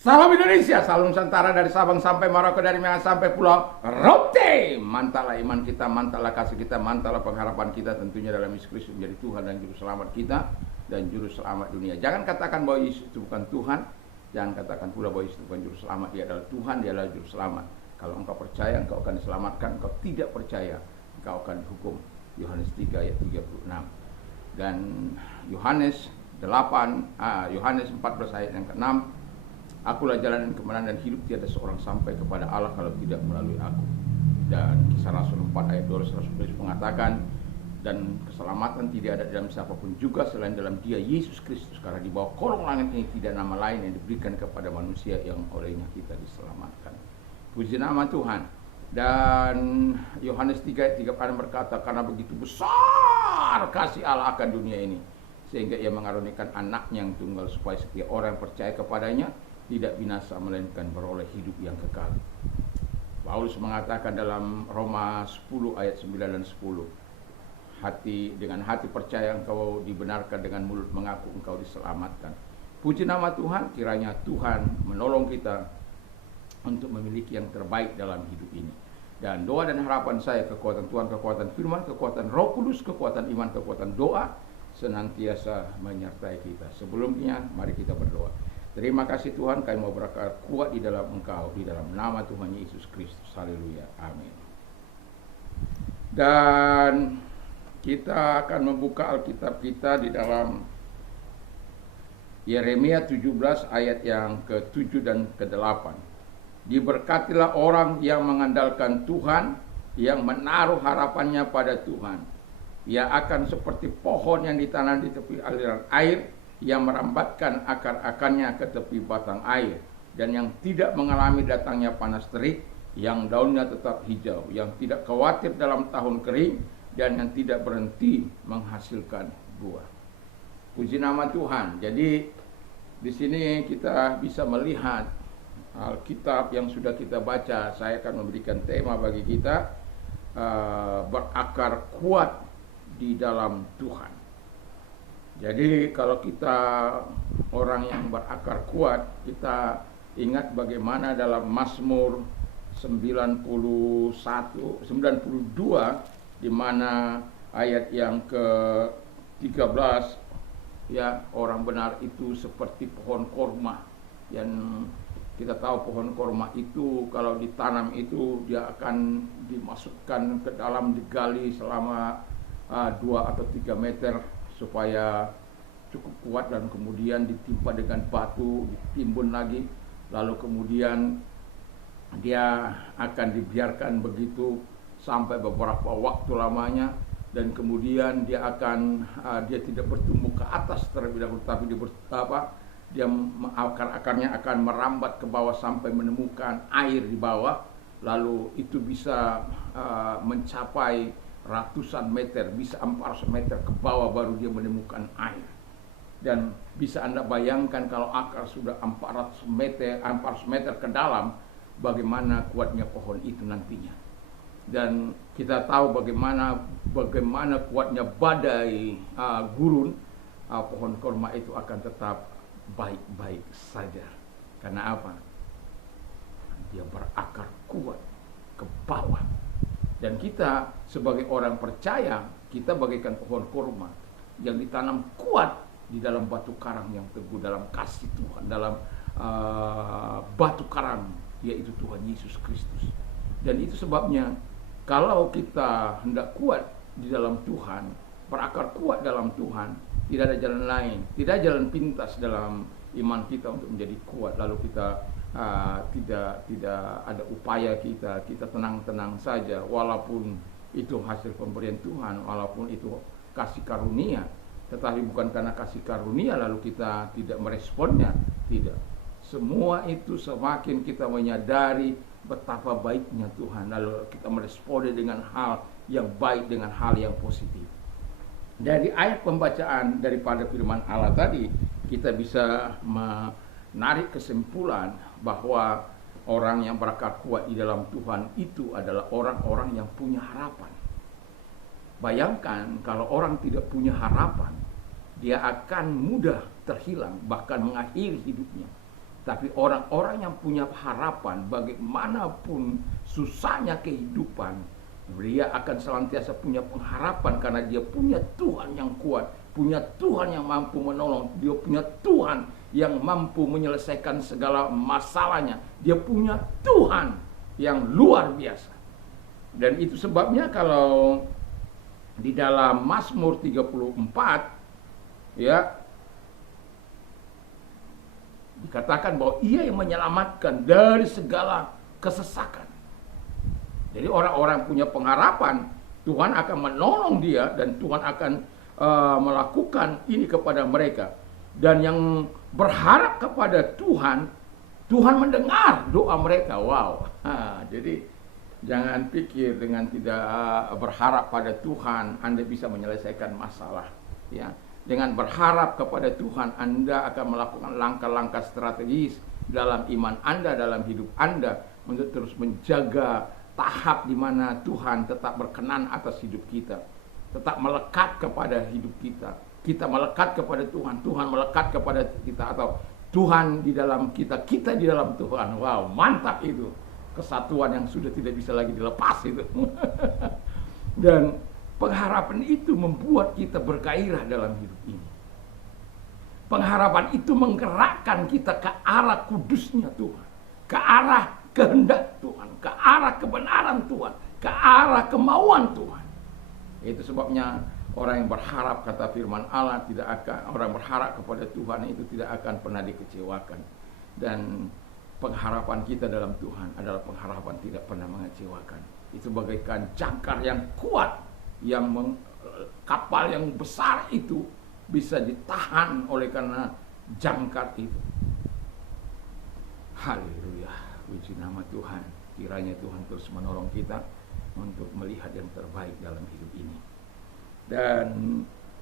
Salam Indonesia, salam Nusantara dari Sabang sampai Maroko, dari Medan sampai Pulau Rote. Mantaplah iman kita, mantaplah kasih kita, mantaplah pengharapan kita tentunya dalam Yesus Kristus menjadi Tuhan dan Juru Selamat kita dan Juru Selamat dunia. Jangan katakan bahwa Yesus itu bukan Tuhan, jangan katakan pula bahwa Yesus itu bukan Juru Selamat. Dia adalah Tuhan, dia adalah Juru Selamat. Kalau engkau percaya, engkau akan diselamatkan. Engkau tidak percaya, engkau akan dihukum. Yohanes 3 ayat 36. Dan Yohanes 14 ayat yang ke-6, Akulah jalan dan kebenaran dan hidup, tiada seorang sampai kepada Allah kalau tidak melalui aku. Dan Kisah Rasul 4 ayat 12 Rasul Kristus mengatakan, dan keselamatan tidak ada dalam siapapun juga selain dalam Dia Yesus Kristus, karena di bawah kolong langit ini tidak nama lain yang diberikan kepada manusia yang olehnya kita diselamatkan. Puji nama Tuhan. Dan Yohanes 3 ayat 36 berkata, karena begitu besar kasih Allah akan dunia ini, sehingga Ia mengaruniakan anaknya yang tunggal, supaya setiap orang yang percaya kepadanya tidak binasa melainkan beroleh hidup yang kekal. Paulus mengatakan dalam Roma 10 ayat 9 dan 10, dengan hati percaya engkau dibenarkan, dengan mulut mengaku engkau diselamatkan. Puji nama Tuhan, kiranya Tuhan menolong kita untuk memiliki yang terbaik dalam hidup ini. Dan doa dan harapan saya, kekuatan Tuhan, kekuatan firman, kekuatan Roh Kudus, kekuatan iman, kekuatan doa senantiasa menyertai kita. Sebelumnya mari kita berdoa. Terima kasih Tuhan, kami mau berkata kuat di dalam Engkau, di dalam nama Tuhan Yesus Kristus. Haleluya, amin. Dan kita akan membuka Alkitab kita di dalam Yeremia 17 ayat yang ke-7 dan ke-8. Diberkatilah orang yang mengandalkan Tuhan, yang menaruh harapannya pada Tuhan. Ia akan seperti pohon yang ditanam di tepi aliran air, yang merambatkan akar-akarnya ke tepi batang air, dan yang tidak mengalami datangnya panas terik, yang daunnya tetap hijau, yang tidak khawatir dalam tahun kering, dan yang tidak berhenti menghasilkan buah. Puji nama Tuhan. Jadi di sini kita bisa melihat Alkitab yang sudah kita baca. Saya akan memberikan tema bagi kita, berakar kuat di dalam Tuhan. Jadi kalau kita orang yang berakar kuat, kita ingat bagaimana dalam Mazmur 92 di mana ayat yang ke-13, ya, orang benar itu seperti pohon korma. Yang kita tahu pohon korma itu kalau ditanam itu dia akan dimasukkan ke dalam, digali selama 2 atau 3 meter supaya cukup kuat, dan kemudian ditimpa dengan batu, ditimbun lagi, lalu kemudian dia akan dibiarkan begitu sampai beberapa waktu lamanya, dan kemudian dia tidak bertumbuh ke atas terlebih dahulu, tapi akarnya akan merambat ke bawah sampai menemukan air di bawah, lalu itu bisa mencapai ratusan meter, bisa 400 meter ke bawah baru dia menemukan air. Dan bisa Anda bayangkan kalau akar sudah 400 meter ke dalam, bagaimana kuatnya pohon itu nantinya. Dan kita tahu bagaimana kuatnya badai gurun, pohon korma itu akan tetap baik-baik saja. Karena apa? Dia berakar kuat ke bawah. Dan kita sebagai orang percaya, kita bagaikan pohon korma yang ditanam kuat di dalam batu karang yang teguh, dalam kasih Tuhan, dalam batu karang, yaitu Tuhan Yesus Kristus. Dan itu sebabnya kalau kita hendak kuat di dalam Tuhan, berakar kuat dalam Tuhan, tidak ada jalan lain, tidak ada jalan pintas dalam iman kita untuk menjadi kuat. Lalu kita tidak ada upaya kita tenang-tenang saja, walaupun itu hasil pemberian Tuhan, walaupun itu kasih karunia, tetapi bukan karena kasih karunia lalu kita tidak meresponnya. Tidak. Semua itu semakin kita menyadari betapa baiknya Tuhan, lalu kita meresponnya dengan hal yang baik, dengan hal yang positif. Dari ayat pembacaan daripada firman Allah tadi, kita bisa menarik kesimpulan bahwa orang yang berakar kuat di dalam Tuhan itu adalah orang-orang yang punya harapan. Bayangkan kalau orang tidak punya harapan, dia akan mudah terhilang, bahkan mengakhiri hidupnya. Tapi orang-orang yang punya harapan, bagaimanapun susahnya kehidupan, dia akan senantiasa punya pengharapan karena dia punya Tuhan yang kuat, punya Tuhan yang mampu menolong, dia punya Tuhan yang mampu menyelesaikan segala masalahnya. Dia punya Tuhan yang luar biasa. Dan itu sebabnya kalau di dalam Mazmur 34 ya dikatakan bahwa ia yang menyelamatkan dari segala kesesakan. Jadi orang-orang punya pengharapan Tuhan akan menolong dia dan Tuhan akan melakukan ini kepada mereka. Dan yang berharap kepada Tuhan, Tuhan mendengar doa mereka. Wow. Jadi jangan pikir dengan tidak berharap pada Tuhan Anda bisa menyelesaikan masalah, ya. Dengan berharap kepada Tuhan, Anda akan melakukan langkah-langkah strategis dalam iman Anda, dalam hidup Anda, untuk terus menjaga tahap di mana Tuhan tetap berkenan atas hidup kita, tetap melekat kepada hidup kita. Kita melekat kepada Tuhan, Tuhan melekat kepada kita, atau Tuhan di dalam kita, kita di dalam Tuhan. Wow, mantap itu. Kesatuan yang sudah tidak bisa lagi dilepas itu. Dan pengharapan itu membuat kita bergairah dalam hidup ini. Pengharapan itu menggerakkan kita ke arah kudusnya Tuhan, ke arah kehendak Tuhan, ke arah kebenaran Tuhan, ke arah kemauan Tuhan. Itu sebabnya orang yang berharap, kata firman Allah, orang berharap kepada Tuhan itu tidak akan pernah dikecewakan. Dan pengharapan kita dalam Tuhan adalah pengharapan tidak pernah mengecewakan. Itu bagaikan jangkar yang kuat, yang kapal yang besar itu bisa ditahan oleh karena jangkar itu. Haleluya, puji nama Tuhan. Kiranya Tuhan terus menolong kita untuk melihat yang terbaik dalam hidup ini. Dan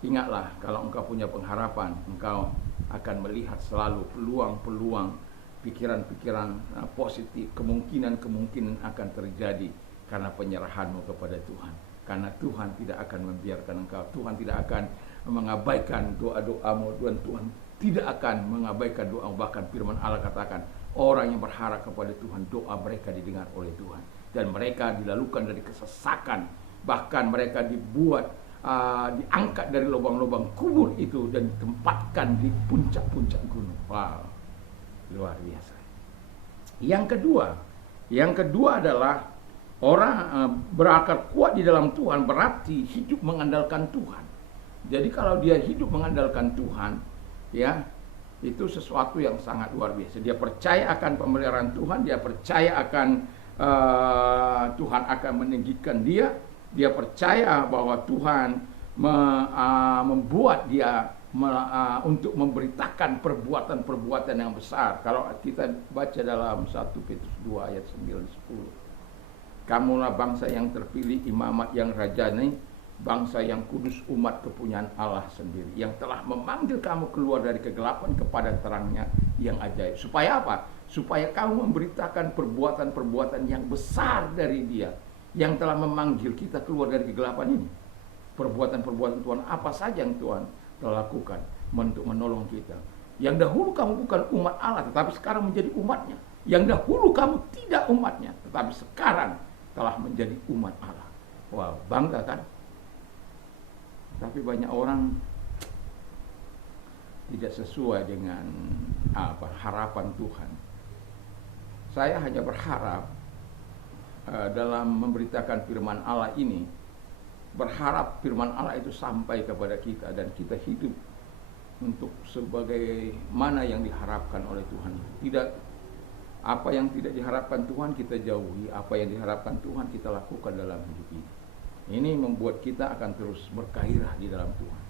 ingatlah, kalau engkau punya pengharapan, engkau akan melihat selalu peluang-peluang, pikiran-pikiran positif, kemungkinan-kemungkinan akan terjadi karena penyerahanmu kepada Tuhan. Karena Tuhan tidak akan membiarkan engkau, Tuhan tidak akan mengabaikan doa-doamu, dan Tuhan tidak akan mengabaikan doa. Bahkan firman Allah katakan, orang yang berharap kepada Tuhan, doa mereka didengar oleh Tuhan. Dan mereka dilalukan dari kesesakan, bahkan mereka diangkat dari lubang-lubang kubur itu dan ditempatkan di puncak-puncak gunung. Wow, luar biasa. Yang kedua adalah orang berakar kuat di dalam Tuhan berarti hidup mengandalkan Tuhan. Jadi kalau dia hidup mengandalkan Tuhan, ya, itu sesuatu yang sangat luar biasa. Dia percaya akan pemeliharaan Tuhan, dia percaya akan Tuhan akan meninggikan dia, dia percaya bahwa Tuhan membuat dia untuk memberitakan perbuatan-perbuatan yang besar. Kalau kita baca dalam 1 Petrus 2 ayat 9-10. Kamulah bangsa yang terpilih, imamat yang rajani, bangsa yang kudus, umat kepunyaan Allah sendiri, yang telah memanggil kamu keluar dari kegelapan kepada terangnya yang ajaib. Supaya apa? Supaya kamu memberitakan perbuatan-perbuatan yang besar dari Dia, yang telah memanggil kita keluar dari kegelapan ini. Perbuatan-perbuatan Tuhan apa saja yang Tuhan telah lakukan untuk menolong kita. Yang dahulu kamu bukan umat Allah, tetapi sekarang menjadi umatnya. Yang dahulu kamu tidak umatnya, tetapi sekarang telah menjadi umat Allah. Wow, bangga kan? Tapi banyak orang tidak sesuai dengan harapan Tuhan. Saya hanya berharap dalam memberitakan firman Allah ini, berharap firman Allah itu sampai kepada kita dan kita hidup untuk sebagai mana yang diharapkan oleh Tuhan. Tidak apa yang tidak diharapkan Tuhan kita jauhi, apa yang diharapkan Tuhan kita lakukan dalam hidup ini. Ini membuat kita akan terus bergairah di dalam Tuhan.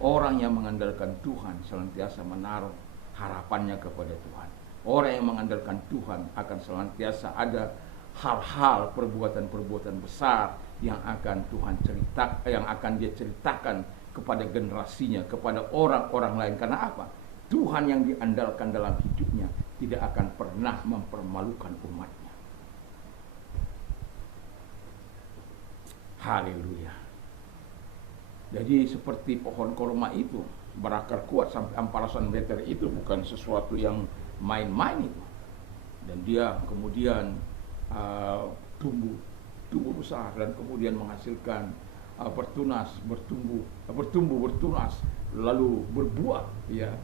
Orang yang mengandalkan Tuhan senantiasa menaruh harapannya kepada Tuhan. Orang yang mengandalkan Tuhan akan senantiasa ada hal-hal, perbuatan-perbuatan besar yang akan yang akan dia ceritakan kepada generasinya, kepada orang-orang lain. Karena apa? Tuhan yang diandalkan dalam hidupnya tidak akan pernah mempermalukan umatnya. Haleluya. Jadi seperti pohon korma itu berakar kuat sampai 400 meter, itu bukan sesuatu yang main-main itu. Dan dia kemudian tumbuh besar dan kemudian menghasilkan bertunas, lalu berbuah, ya.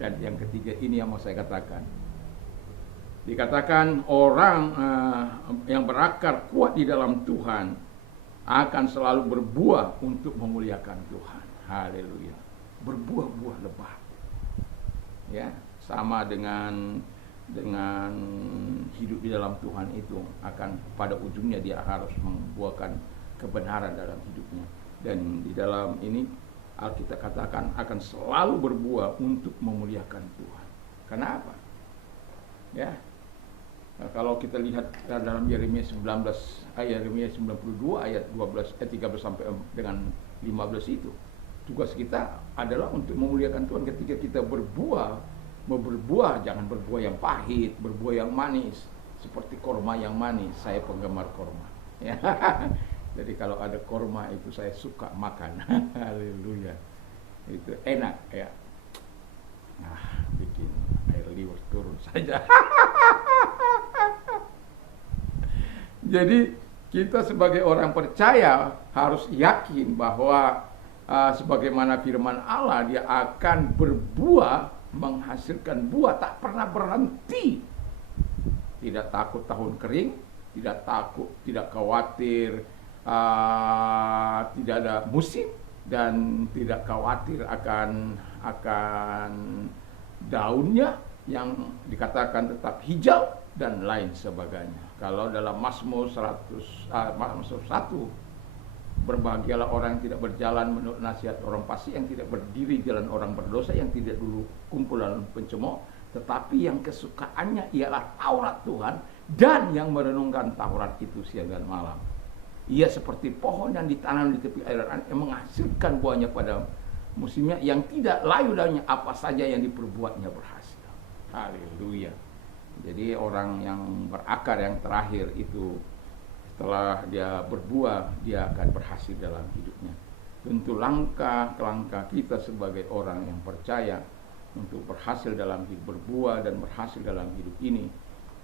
Dan yang ketiga ini yang mau saya katakan. Dikatakan orang yang berakar kuat di dalam Tuhan akan selalu berbuah untuk memuliakan Tuhan. Haleluya. Berbuah-buah lebat. Ya, sama dengan hidup di dalam Tuhan itu akan pada ujungnya dia harus membuahkan kebenaran dalam hidupnya. Dan di dalam ini Alkitab katakan akan selalu berbuah untuk memuliakan Tuhan. Kenapa? Ya. Nah, kalau kita lihat dalam Yeremia 92 ayat 13 sampai dengan 15 itu, tugas kita adalah untuk memuliakan Tuhan. Ketika kita berbuah, jangan berbuah yang pahit, berbuah yang manis, seperti korma yang manis. Saya penggemar korma. Ya. Jadi kalau ada korma itu saya suka makan. Haleluya. Itu enak ya. Nah, bikin air liur turun saja. Jadi kita sebagai orang percaya harus yakin bahwa sebagaimana firman Allah, dia akan berbuah, menghasilkan buah, tak pernah berhenti. Tidak takut tahun kering, tidak takut, tidak khawatir tidak ada musim, dan tidak khawatir akan daunnya yang dikatakan tetap hijau dan lain sebagainya. Kalau dalam Mazmur 100, berbahagialah orang yang tidak berjalan menurut nasihat orang fasik, yang tidak berdiri jalan orang berdosa, yang tidak dulu kumpul dalam pencemooh, tetapi yang kesukaannya ialah Taurat Tuhan, dan yang merenungkan Taurat itu siang dan malam. Ia seperti pohon yang ditanam di tepi aliran yang menghasilkan buahnya pada musimnya, yang tidak layu daunnya, apa saja yang diperbuatnya berhasil. Haleluya. Jadi orang yang berakar yang terakhir itu, setelah dia berbuah, dia akan berhasil dalam hidupnya. Tentu langkah kita sebagai orang yang percaya untuk berhasil dalam hidup, berbuah dan berhasil dalam hidup ini,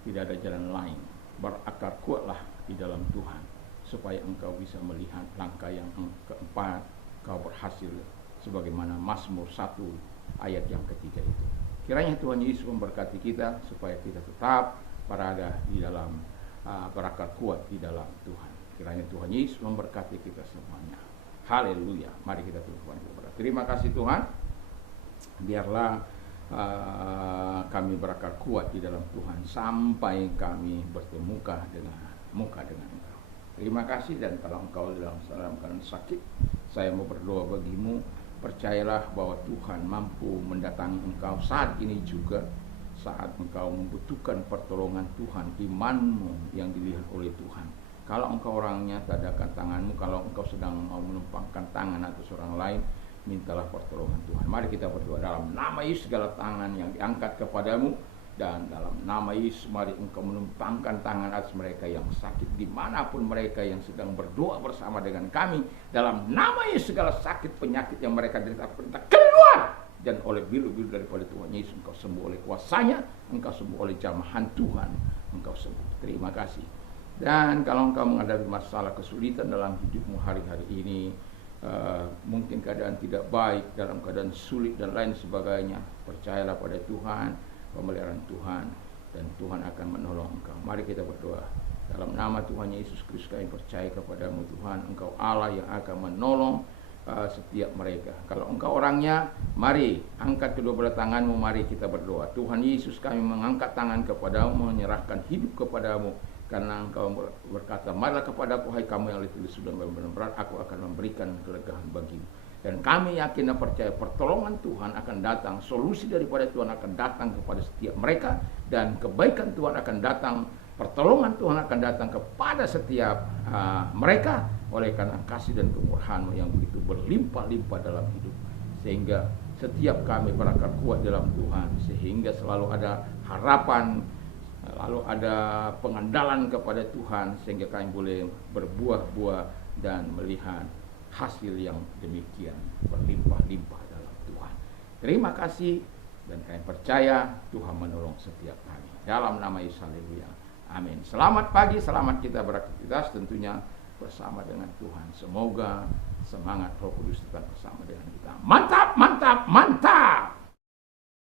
tidak ada jalan lain. Berakar kuatlah di dalam Tuhan, supaya engkau bisa melihat langkah yang keempat, kau berhasil sebagaimana Mazmur 1 ayat yang ketiga itu. Kiranya Tuhan Yesus memberkati kita supaya kita tetap berada di dalam berakar kuat di dalam Tuhan. Kiranya Tuhan Yesus memberkati kita semuanya. Haleluya. Mari kita tuhan kepada. Terima kasih Tuhan. Biarlah kami berakar kuat di dalam Tuhan sampai kami bertemu muka dengan Engkau. Terima kasih, dan kalau Engkau dalam keadaan sakit, saya mau berdoa bagimu. Percayalah bahwa Tuhan mampu mendatangi engkau saat ini juga, saat engkau membutuhkan pertolongan Tuhan, imanmu yang dilihat oleh Tuhan. Kalau engkau orangnya, tadakan tanganmu. Kalau engkau sedang mau menumpangkan tangan atas orang lain, mintalah pertolongan Tuhan. Mari kita berdoa. Dalam nama Yesus, segala tangan yang diangkat kepadamu, dan dalam nama Yesus, mari engkau menumpangkan tangan atas mereka yang sakit, dimanapun mereka yang sedang berdoa bersama dengan kami. Dalam nama Yesus, segala sakit penyakit yang mereka derita, keluar, dan oleh bilu-bilu daripada Tuhan Yesus, engkau sembuh oleh kuasanya, engkau sembuh oleh jamahan Tuhan, engkau sembuh. Terima kasih. Dan kalau engkau menghadapi masalah kesulitan dalam hidupmu hari-hari ini, mungkin keadaan tidak baik, dalam keadaan sulit dan lain sebagainya, percayalah pada Tuhan, pemeliharaan Tuhan, dan Tuhan akan menolong engkau. Mari kita berdoa. Dalam nama Tuhan Yesus Kristus kami percaya kepadamu Tuhan, engkau Allah yang akan menolong setiap mereka. Kalau engkau orangnya, mari angkat kedua belah tanganmu, mari kita berdoa. Tuhan Yesus, kami mengangkat tangan kepadamu, menyerahkan hidup kepadamu, karena engkau berkata, marilah kepadaku hai kamu yang letih lesu dan berat, aku akan memberikan kelegaan bagimu. Dan kami yakin dan percaya pertolongan Tuhan akan datang, solusi daripada Tuhan akan datang kepada setiap mereka, dan kebaikan Tuhan akan datang, pertolongan Tuhan akan datang kepada setiap mereka, oleh karena kasih dan kemurahan-Mu yang begitu berlimpah-limpah dalam hidup. Sehingga setiap kami berakar kuat dalam Tuhan, sehingga selalu ada harapan, lalu ada pengandalan kepada Tuhan, sehingga kami boleh berbuah-buah dan melihat hasil yang demikian berlimpah-limpah dalam Tuhan. Terima kasih, Dan kami percaya Tuhan menolong setiap kami. Dalam nama Yesus, haleluya. Amin. Selamat pagi, selamat kita beraktivitas tentunya bersama dengan Tuhan. Semoga semangat Roh Kudus tetap bersama dengan kita. Mantap, mantap, mantap.